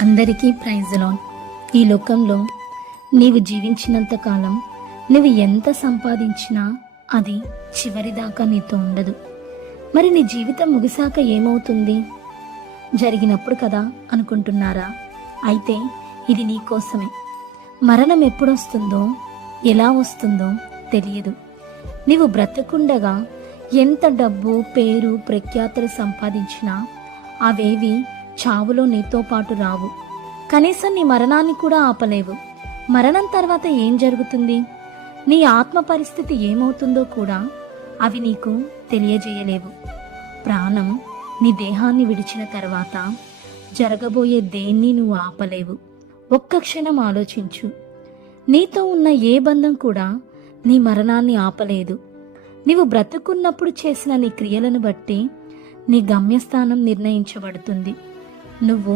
అందరికీ praise lord. ఈ లోకంలో నీవు జీవించినంత కాలం నువ్వు ఎంత సంపాదించినా అది చివరిదాకా నీతో ఉండదు. మరి నీ జీవితం ముగిశాక ఏమవుతుంది? జరిగినప్పుడు కదా అనుకుంటున్నారా? అయితే ఇది నీ కోసమే. మరణం ఎప్పుడొస్తుందో ఎలా వస్తుందో తెలియదు. నీవు బ్రతకుండగా ఎంత డబ్బు, పేరు, ప్రఖ్యాతులు సంపాదించినా అవేవి చావులో నీతో పాటు రావు. కనీసం నీ మరణాన్ని కూడా ఆపలేవు. మరణం తర్వాత ఏం జరుగుతుంది, నీ ఆత్మ పరిస్థితి ఏమవుతుందో కూడా అవి నీకు తెలియజేయలేవు. ప్రాణం నీ దేహాన్ని విడిచిన తర్వాత జరగబోయే దేన్ని నువ్వు ఆపలేవు. ఒక్క క్షణం ఆలోచించు. నీతో ఉన్న ఏ బంధం కూడా నీ మరణాన్ని ఆపలేదు. నీవు బ్రతుకున్నప్పుడు చేసిన నీ క్రియలను బట్టి నీ గమ్యస్థానం నిర్ణయించబడుతుంది. నువ్వు